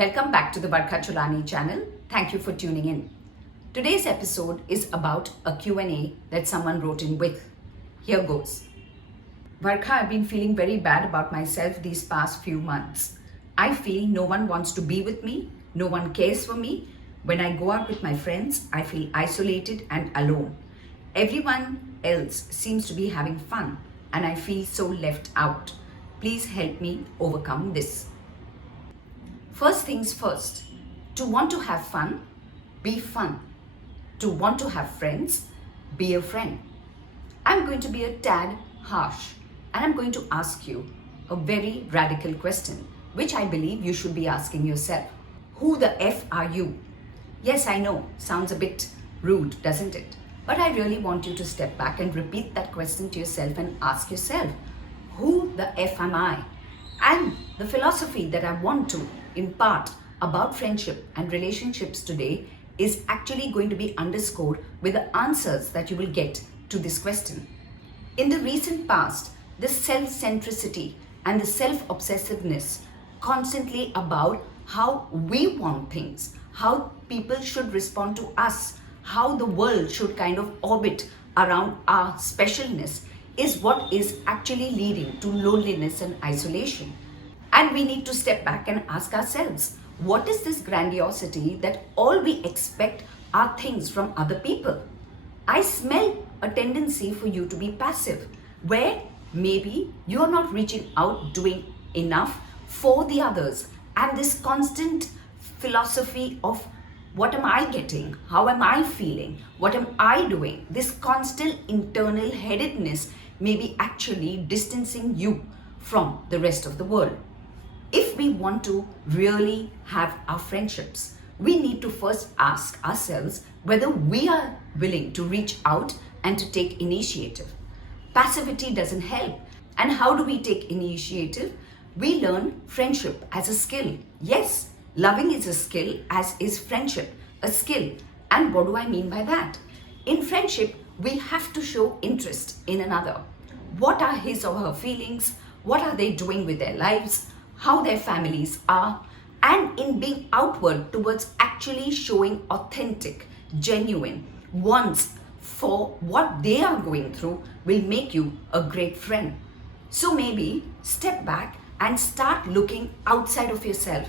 Welcome back to the Barkha Chulani channel. Thank you for tuning in. Today's episode is about a Q&A that someone wrote in with. Here goes. Barkha, I've been feeling very bad about myself these past few months. I feel no one wants to be with me, no one cares for me. When I go out with my friends, I feel isolated and alone. Everyone else seems to be having fun and I feel so left out. Please help me overcome this. First things first, to want to have fun, be fun. To want to have friends, be a friend. I'm going to be a tad harsh and I'm going to ask you a very radical question, which I believe you should be asking yourself. Who the F are you? Yes, I know, sounds a bit rude, doesn't it? But I really want you to step back and repeat that question to yourself and ask yourself, who the F am I? And the philosophy that I want to impart about friendship and relationships today is actually going to be underscored with the answers that you will get to this question. In the recent past, the self-centricity and the self-obsessiveness constantly about how we want things, how people should respond to us, how the world should kind of orbit around our specialness is what is actually leading to loneliness and isolation. And we need to step back and ask ourselves, what is this grandiosity that all we expect are things from other people? I smell a tendency for you to be passive, where maybe you're not reaching out, doing enough for the others. And this constant philosophy of what am I getting? How am I feeling? What am I doing? This constant internal headedness may be actually distancing you from the rest of the world. If we want to really have our friendships, we need to first ask ourselves whether we are willing to reach out and to take initiative. Passivity doesn't help. And how do we take initiative? We learn friendship as a skill. Yes, loving is a skill, as is friendship a skill. And what do I mean by that? In friendship, we have to show interest in another. What are his or her feelings? What are they doing with their lives? How their families are? And in being outward towards actually showing authentic, genuine wants for what they are going through will make you a great friend. So maybe step back and start looking outside of yourself.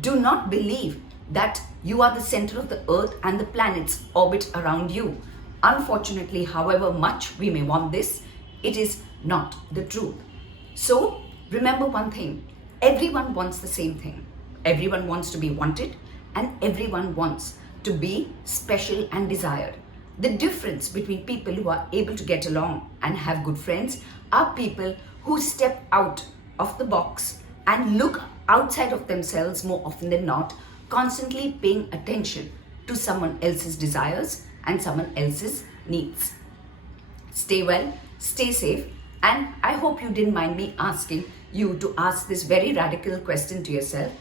Do not believe that you are the center of the earth and the planets orbit around you. Unfortunately, however much we may want this, it is not the truth. So remember one thing, everyone wants the same thing. Everyone wants to be wanted and everyone wants to be special and desired. The difference between people who are able to get along and have good friends are people who step out of the box and look outside of themselves more often than not, constantly paying attention to someone else's desires and someone else's needs. Stay well, stay safe, and I hope you didn't mind me asking you to ask this very radical question to yourself,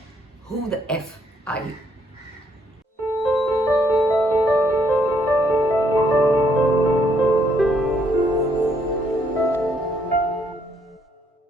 who the F are you?